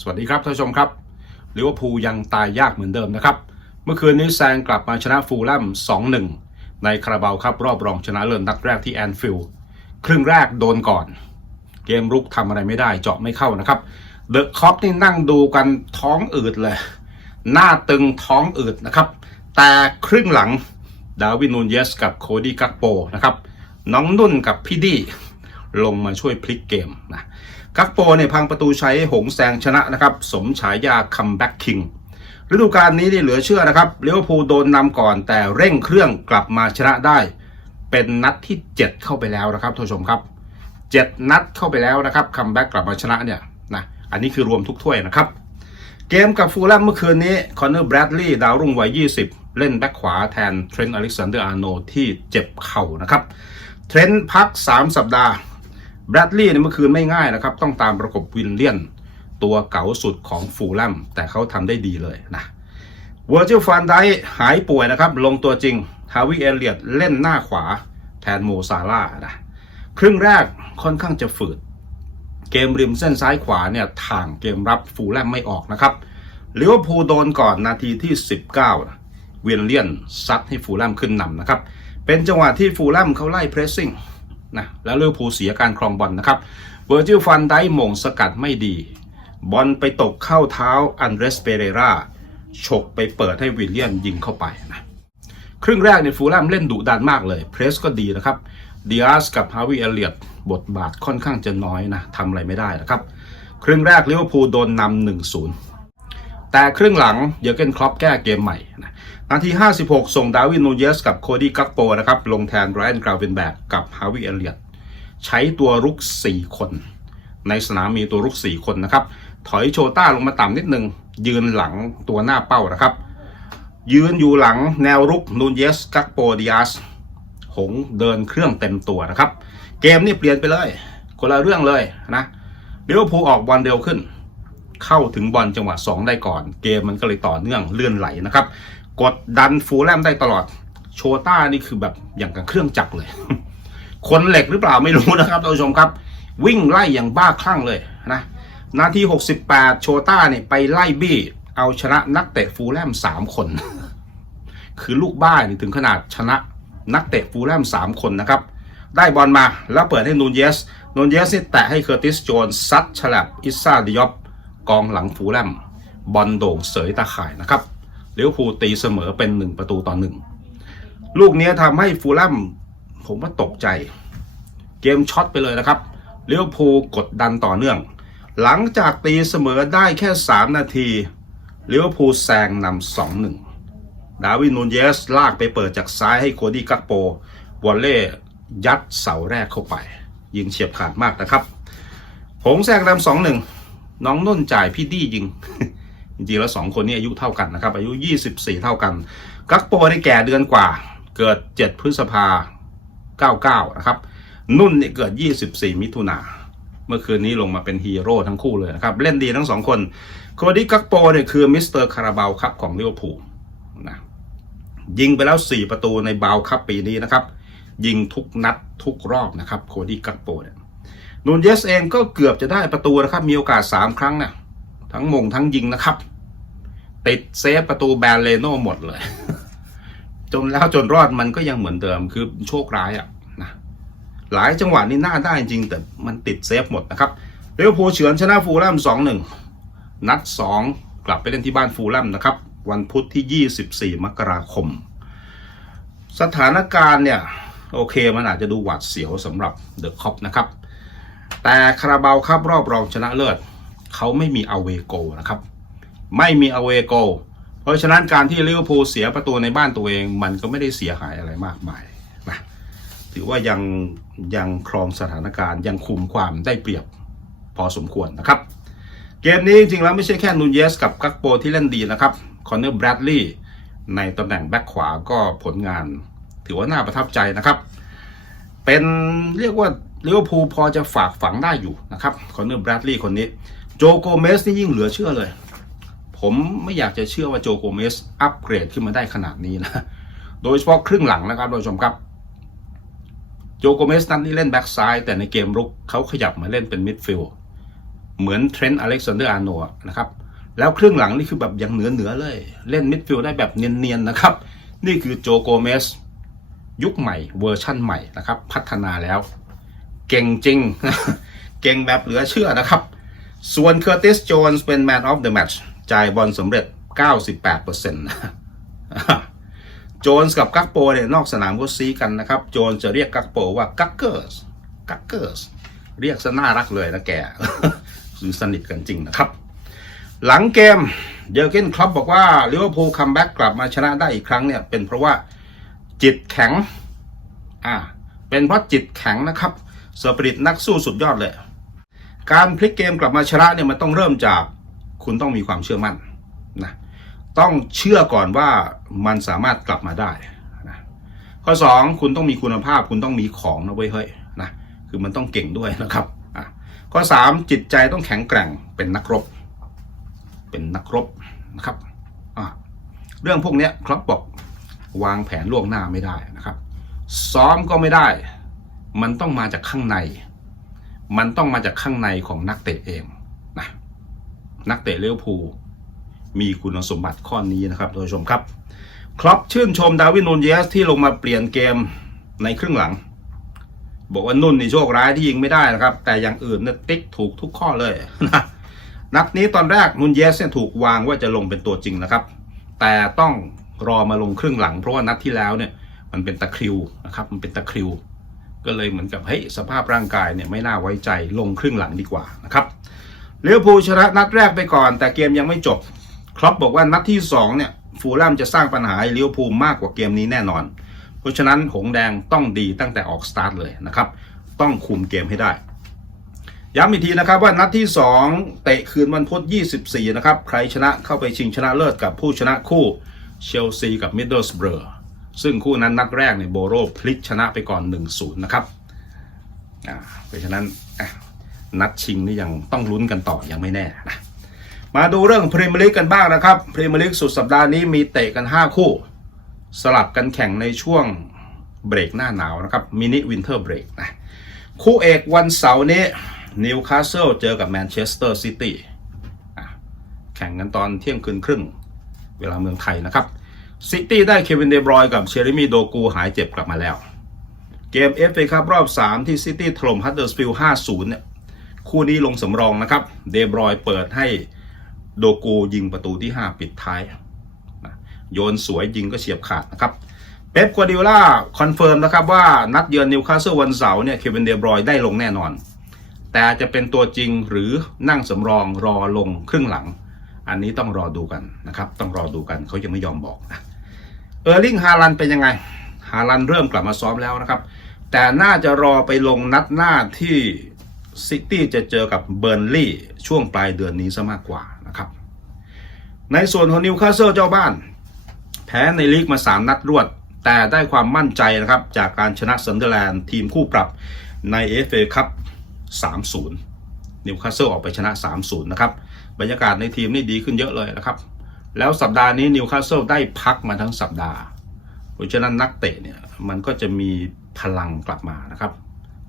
สวัสดีครับท่านผู้ชมครับลิเวอร์พูลยังตายยากเหมือนเดิมนะครับ เมื่อคืนนี้แซงกลับมาชนะฟูลแลม2-1 ในคาราบาวครับรอบรองชนะเลิศนัดแรกที่แอนฟิลด์ครึ่งแรกโดนก่อน เกมรุกทำอะไรไม่ได้เจาะไม่เข้านะครับเดอะคอปนี่นั่งดูกันท้องอืดเลย หน้าตึงท้องอืดนะครับ แต่ครึ่งหลังดาวินนูนเยสกับโคดี้กักโปนะครับ น้องนุ่นกับพี่ดี้ลงมาช่วยพลิกเกมนะ กักโปเนี่ยพังประตูใช้หงแซงชนะนะครับ สมฉายาคัมแบ็กคิงฤดูกาลนี้นี่เหลือเชื่อนะครับเลี้ยวภูโดนนำก่อนแต่เร่งเครื่องกลับมาชนะได้ เป็นนัดที่ 7 เข้าไปแล้วนะครับท่านผู้ชมครับ 7 นัดเข้าไปแล้วนะครับคัมแบ็กกลับมาชนะเนี่ยนะอันนี้คือรวมทุกถ้วยนะครับ เกมกับฟูลแลมเมื่อคืนนี้คอนเนอร์แบรดลีย์ดาวรุ่งวัย 20 เล่นแบ็กขวาแทนเทรนต์อเล็กซานเดอร์อาร์โนที่เจ็บเข่านะครับเทรนต์พัก 3 สัปดาห์ แบรดลีย์เนี่ยเมื่อคืนไม่ง่ายนะครับ ต้องตามประกบวินเลียน ตัวเก๋าสุดของฟูลแลมแต่เขาทำได้ดีเลยนะเวอร์จิลฟันไดหายป่วยนะครับ ลงตัวจริงฮาวิเอเลียตเล่นหน้าขวาแทนโมซาร่านะครึ่งแรกค่อนข้างจะฝืด เกมริมเส้นซ้ายขวาเนี่ยถ่างเกมรับฟูลแลมไม่ออกนะครับลิเวอร์พูลโดนก่อนนาทีที่ 19 เวียนเลียนซัดให้ฟูลแลมขึ้นนำนะครับ เป็นจังหวะที่ฟูลแลมเขาไล่เพรสซิ่ง นะแล้วลิเวอร์พูลเสียการครองบอลนะครับเวอร์จิลฟันได้มงสกัดไม่ดี บอลไปตกเข้าเท้าอันเดรสเปเรราฉกไปเปิดให้วิลเลียนยิงเข้าไปนะครึ่งแรกเนี่ยฟูลแลมเล่นดุดันมากเลย เพรสก็ดีนะครับดิอาสกับฮาวิเอเลียตบทบาทค่อนข้างจะน้อยนะทำอะไรไม่ได้นะครับ ครึ่งแรกลิเวอร์พูลโดนนำหนึ่งศูนย์ แต่ครึ่งหลังเยอเกนครอปแก้เกมใหม่นะนาที 56 ส่งดาวินนูเยสกับโคดี้กักโปนะครับ ลงแทนไรอันกราเวนแบกกับฮาวิเอเลียตใช้ตัวรุก 4 คน ในสนามมีตัวรุก 4 คนนะครับ ถอยโชต้าลงมาต่ำนิดนึง ยืนหลังตัวหน้าเป้านะครับ ยืนอยู่หลังแนวรุกนูนเยสกักโปดิอาสหงเดินเครื่องเต็มตัวนะครับ เกมนี่เปลี่ยนไปเลย คนละเรื่องเลยนะลิเวอร์พูออกบอลเร็วขึ้น เข้าถึงบอลจังหวะ 2 ได้ก่อน เกมมันก็เลยต่อเนื่องเลื่อนไหลนะครับ กดดันฟูลแลมได้ตลอดโชต้านี่คือแบบอย่างกับเครื่องจักรเลย คนเหล็กหรือเปล่าไม่รู้นะครับท่านผู้ชมครับ วิ่งไล่อย่างบ้าคลั่งเลยนะนาที 68 โชต้าเนี่ยไปไล่บี้ เอาชนะนักเตะฟูลแลม3 คน คือลูกบ้านี่ถึงขนาดชนะนักเตะฟูลแลม3 คนนะครับ ได้บอลมาแล้วเปิดให้นูนเยสนูนเยสนี่แตะให้เคอร์ติสโจนซัดฉลับอิซาดิยอบ กองหลังฟูลแลมบอลโด่งเสยตาข่ายนะครับเลิเวอร์พูลตีเสมอเป็น 1 ประตูต่อหนึ่งลูกนี้ทำให้ฟูลแลมผมว่าตกใจ เกมช็อตไปเลยนะครับเลิเวอร์พูลกดดันต่อเนื่อง หลังจากตีเสมอได้แค่ 3 นาทีเลิเวอร์พูลแซงนำสองหนึ่งดาวินนูนเยสลากไปเปิดจากซ้ายให้โคดี้กักโปวอลเล่ยัดเสาแรกเข้าไป ยิงเฉียบขาดมากนะครับหงแซงนำสองหนึ่ง น้องนุ่นจ่ายพี่ดี้ยิง จริงๆแล้วสองคนนี้อายุเท่ากันนะครับ อายุ 24 เท่ากัน กักโปนี่แก่เดือนกว่า เกิด 7 พฤษภา 99 นะครับ นุ่นนี่เกิด 24 มิถุนาเมื่อคืนนี้ลงมาเป็นฮีโร่ทั้งคู่เลยนะครับ เล่นดีทั้งสองคนโคดี้กักโปเนี่ยคือมิสเตอร์คาราบาวครับของลิเวอร์พูลนะยิงไปแล้ว 4 ประตูในบาวคัพปีนี้นะครับ ยิงทุกนัดทุกรอบนะครับโคดี้กักโปเนี่ย นูนเยสเองก็เกือบจะได้ประตูนะครับ มีโอกาส 3 ครั้งนะทั้งมงทั้งยิงนะครับ ติดเซฟประตูแบนเลโน่หมดเลย จนแล้วจนรอดมันก็ยังเหมือนเดิมคือโชคร้ายอะนะหลายจังหวะนี่น่าได้จริงแต่มันติดเซฟหมดนะครับเลี้ยวภูลเฉือนชนะฟูลแลมสองหนึ่งนัดสองกลับไปเล่นที่บ้านฟูลแลมนะครับ วันพุธที่ 24 มกราคม สถานการณ์เนี่ย โอเคมันอาจจะดูหวาดเสียวสำหรับเดอะคอปนะครับ แต่คาราบาวครับรอบรองชนะเลิศเขาไม่มีอเวโกนะครับ ไม่มีอเวโก เพราะฉะนั้นการที่ลิเวอร์พูลเสียประตูในบ้านตัวเอง มันก็ไม่ได้เสียหายอะไรมากมายนะถือว่ายังยังครองสถานการณ์ยังคุมความได้เปรียบพอสมควรนะครับ เกมนี้จริงๆแล้วไม่ใช่แค่นูนเยสกับกักโปที่เล่นดีนะครับคอนเนอร์แบรดลีย์ในตำแหน่งแบ็คขวาก็ผลงาน ถือว่าน่าประทับใจนะครับ เป็นเรียกว่า ลิเวอร์พูลพอจะฝากฝังได้อยู่นะครับคอนเนอร์แบรดลีย์คนนี้โจโกเมสนี่ยิ่งเหลือเชื่อเลย ผมไม่อยากจะเชื่อว่าโจโกเมสอัปเกรดขึ้นมาได้ขนาดนี้นะ โดยเฉพาะครึ่งหลังนะครับท่านผู้ชมครับ โจโกเมสนั้นนี่เล่นแบ็กซ้ายแต่ในเกมรุกเขาขยับมาเล่นเป็นมิดฟิลด์เหมือนเทรนต์อเล็กซานเดอร์อาร์โนนะครับแล้วครึ่งหลังนี่คือแบบย่างเหนือเหนือเลย เล่นมิดฟิลด์ได้แบบเนียนๆนะครับ นี่คือโจโกเมสยุคใหม่เวอร์ชั่นใหม่นะครับ พัฒนาแล้ว เก่งจริง เก่งแบบเหลือเชื่อนะครับ ส่วนเคอร์ติสโจนส์เป็น Man of the Match จ่ายบอลสำเร็จ 98%นะโจนส์กับกักโปเนี่ยนอกสนามก็ซีกันนะครับ โจนส์จะเรียกกักโปว่ากักเกอร์สกักเกอร์สเรียกซะน่ารักเลยนะแกคือสนิทกันจริงนะครับ หลังเกมเยอร์เกนคลับบอกว่าลิเวอร์พูลคัมแบ็กกลับมาชนะได้อีกครั้งเนี่ย เป็นเพราะว่าจิตแข็ง อ่า เป็นเพราะจิตแข็งนะครับ สปิริตนักสู้สุดยอดเลย การพลิกเกมกลับมาชนะเนี่ยมันต้องเริ่มจากคุณต้องมีความเชื่อมั่นนะต้องเชื่อก่อนว่ามันสามารถกลับมาได้นะข้อ 2 คุณต้องมีคุณภาพ คุณต้องมีของนะเว้ยเฮ้ยนะคือมันต้องเก่งด้วยนะครับอะข้อ 3 จิตใจต้องแข็งแกร่งเป็นนักรบ เป็นนักรบนะครับอะเรื่องพวกนี้ครับบอกวางแผนล่วงหน้าไม่ได้นะครับ ซ้อมก็ไม่ได้ มันต้องมาจากข้างใน มันต้องมาจากข้างในของนักเตะเองนะนักเตะเลี้ยวภูมีคุณสมบัติข้อนี้นะครับท่านผู้ชมครับ ครอปชื่นชมดาวินนูนเยสที่ลงมาเปลี่ยนเกมในครึ่งหลัง บอกว่านุ่นนี่โชคร้ายที่ยิงไม่ได้นะครับ แต่อย่างอื่นเนี่ยติ๊กถูกทุกข้อเลยนะนัดนี้ตอนแรกนูนเยสเนี่ยถูกวางว่าจะลงเป็นตัวจริงนะครับ แต่ต้องรอมาลงครึ่งหลัง เพราะว่านัดที่แล้วเนี่ยมันเป็นตะคริวนะครับ มันเป็นตะคริว ก็เลยเหมือนกับเฮ้ยสภาพร่างกายเนี่ยไม่น่าไว้ใจลงครึ่งหลังดีกว่านะครับเลิเวอร์พูชนะนัดแรกไปก่อน แต่เกมยังไม่จบครอปบอกว่านัดที่2เนี่ยฟูลแลมจะสร้างปัญหาให้ลิเวอร์พูมากกว่าเกมนี้แน่นอน เพราะฉะนั้นหงแดงต้องดีตั้งแต่ออกสตาร์ทเลยนะครับต้องคุมเกมให้ได้ย้ำอีกทีนะครับว่านัดที่ 2 เตะคืนวันพุธ 24 นะครับ ใครชนะเข้าไปชิงชนะเลิศกับผู้ชนะคู่เชลซีกับมิดเดิลสเบอร์ ซึ่งคู่นั้นนัดแรกเนี่ยโบโรพลิกชนะไปก่อน 1-0 นะครับอ่าเพราะฉะนั้นนัดชิงนี่ยังต้องลุ้นกันต่อยังไม่แน่นะมาดูเรื่องพรีเมียร์ลีกกันบ้างนะครับพรีเมียร์ลีกสุดสัปดาห์นี้มีเตะกัน 5 คู่ สลับกันแข่งในช่วงเบรกหน้าหนาวนะครับมินิวินเทอร์เบรกนะคู่เอกวันเสาร์นี้นิวคาสเซิลเจอกับแมนเชสเตอร์ซิตี้แข่งกันตอนเที่ยงคืนครึ่ง เวลาเมืองไทยนะครับ ซิตี้ได้เควินเดบรอยกับเชอริมีโดกูหายเจ็บกลับมาแล้ว เกม FA เอครับรอบ 3 ที่ซิตี้ถล่มฮัตเดอร์สฟิลด์5-0เนี่ยคู่นี้ลงสำรองนะครับ เดบรอยเปิดให้โดกูยิงประตูที่ 5 ปิดท้าย โยนสวยยิงก็เฉียบขาดนะครับ เป๊ปกัวดิโอล่าคอนเฟิร์มนะครับว่านัดเยือนนิวคาสเซิลวันเสาร์เนี่ยเควินเดบรอยได้ลงแน่นอน แต่จะเป็นตัวจริงหรือนั่งสำรองรอลงครึ่งหลัง อันนี้ต้องรอดูกันนะครับ ต้องรอดูกันเขายังไม่ยอมบอกนะเออร์ลิงฮาลันเป็นยังไง ฮาลันเริ่มกลับมาซ้อมแล้วนะครับ แต่น่าจะรอไปลงนัดหน้าที่ซิตี้จะเจอกับเบิร์นลี่ช่วงปลายเดือนนี้ซะมากกว่านะครับ ในส่วนของนิวคาสเซิลเจ้าบ้าน แพ้ในลีกมา 3 นัดรวด แต่ได้ความมั่นใจนะครับ จากการชนะเซนเดอร์แลนด์ทีมคู่ปรับใน FA คัพ3-0 นิวคาสเซิลออกไปชนะ 3-0 นะครับ บรรยากาศในทีมนี่ดีขึ้นเยอะเลยนะครับ แล้วสัปดาห์นี้นิวคาสเซิลได้พักมาทั้งสัปดาห์ เพราะฉะนั้นนักเตะเนี่ยมันก็จะมีพลังกลับมานะครับ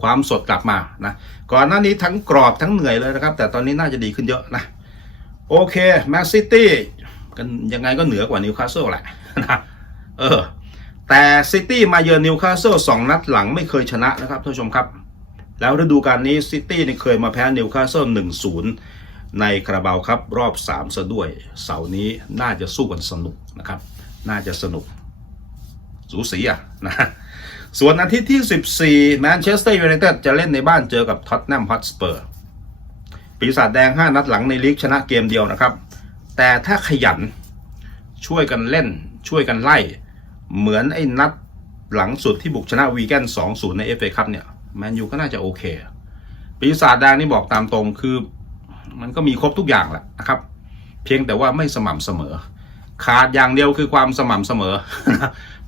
ความสดกลับมานะ ก่อนหน้านี้ทั้งกรอบทั้งเหนื่อยเลยนะครับ แต่ตอนนี้น่าจะดีขึ้นเยอะนะ โอเคแมนซิตี้กันยังไงก็เหนือกว่านิวคาสเซิลแหละนะเออแต่ซิตี้มาเยือนนิวคาสเซิลสองนัดหลังไม่เคยชนะนะครับท่านผู้ชมครับ แล้วฤดูกาลนี้ซิตี้นี่เคยมาแพ้นิวคาสเซิลหนึ่งศูนย์ในคาราบาวครับรอบ 3 ซะด้วย เสาร์นี้น่าจะสู้กันสนุกนะครับ น่าจะสนุก สูสีอะนะส่วนอาทิตย์ที่ 14แมนเชสเตอร์ยูไนเต็ดจะเล่นในบ้านเจอกับท็อตแนมฮอตสเปอร์ปีศาจแดง 5 นัดหลังในลีกชนะเกมเดียวนะครับ แต่ถ้าขยันช่วยกันเล่น ช่วยกันไล่ เหมือนไอ้นัดหลังสุดที่บุกชนะวีแกน2-0 ในเอฟเอคัพเนี่ย แมนยูก็น่าจะโอเค ปีศาจแดงนี่บอกตามตรงคือ มันก็มีครบทุกอย่างแหละนะครับ เพียงแต่ว่าไม่สม่ำเสมอ ขาดอย่างเดียวคือความสม่ำเสมอ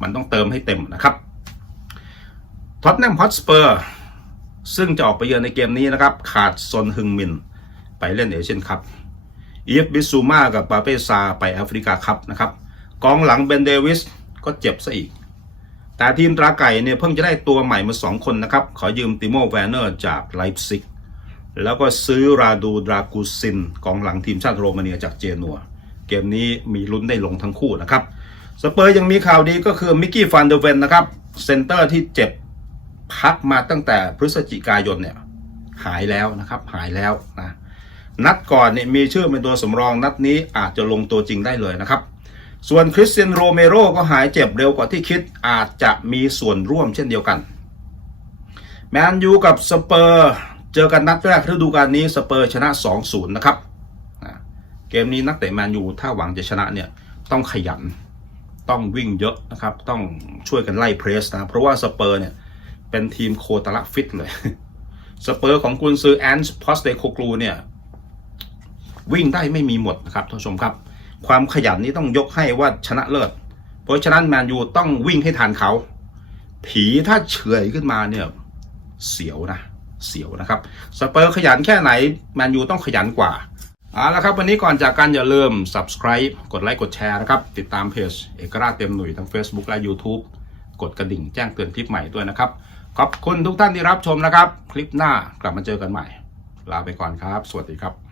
มันต้องเติมให้เต็มนะครับท็อตแนมฮอตสเปอร์ซึ่งจะออกไปเยือนในเกมนี้นะครับ ขาดซนฮึงมิน ไปเล่นเอเชียนคัพอีฟบิซูมากับปาเปซาไปแอฟริกาคัพนะครับกองหลังเบนเดวิสก็เจ็บซะอีก แต่ทีมตราไก่เนี่ยเพิ่งจะได้ตัวใหม่มา 2 คนนะครับ ขอยืมติโมแวนเนอร์จากไลป์ซิก แล้วก็ซื้อราดูดรากูซินกองหลังทีมชาติโรมาเนียจากเจนัว เกมนี้มีลุ้นได้ลงทั้งคู่นะครับ สเปอร์ยังมีข่าวดีก็คือมิกกี้ฟันเดเวนนะครับ เซนเตอร์ที่เจ็บพักมาตั้งแต่พฤศจิกายนเนี่ยหายแล้วนะครับหายแล้วนะนัดก่อนเนี่ยมีชื่อเป็นตัวสำรองนัดนี้อาจจะลงตัวจริงได้เลยนะครับ ส่วนคริสเตียนโรเมโรก็หายเจ็บเร็วกว่าที่คิดอาจจะมีส่วนร่วมเช่นเดียวกัน แมนยูกับสเปอร์เจอกันนัดแรกฤดูกาลนี้สเปอร์ชนะ 2-0 นะครับเกมนี้นักเตะแมนยูถ้าหวังจะชนะเนี่ยต้องขยันต้องวิ่งเยอะนะครับ ต้องช่วยกันไล่เพรสนะ เพราะว่าสเปอร์เนี่ย เป็นทีมโคตรละฟิตเลย สเปอร์ของกุนซือแอนส์พอสเตโคกลูเนี่ย วิ่งได้ไม่มีหมดนะครับท่านผู้ชมครับ ความขยันนี้ต้องยกให้ว่าชนะเลิศ เพราะฉะนั้นแมนยูต้องวิ่งให้ทันเขา ผีถ้าเฉอยขึ้นมาเนี่ยเสียวนะเสียวนะครับ สเปอร์ขยันแค่ไหนแมนยูต้องขยันกว่าเอาละครับ วันนี้ก่อนจากกันอย่าลืม subscribe กดไลค์กดแชร์นะครับ ติดตามเพจเอกราชเต็มหนุ่ยทั้ง Facebook และ YouTube กดกระดิ่งแจ้งเตือนคลิปใหม่ด้วยนะครับ ขอบคุณทุกท่านที่รับชมนะครับ คลิปหน้ากลับมาเจอกันใหม่ ลาไปก่อนครับ สวัสดีครับ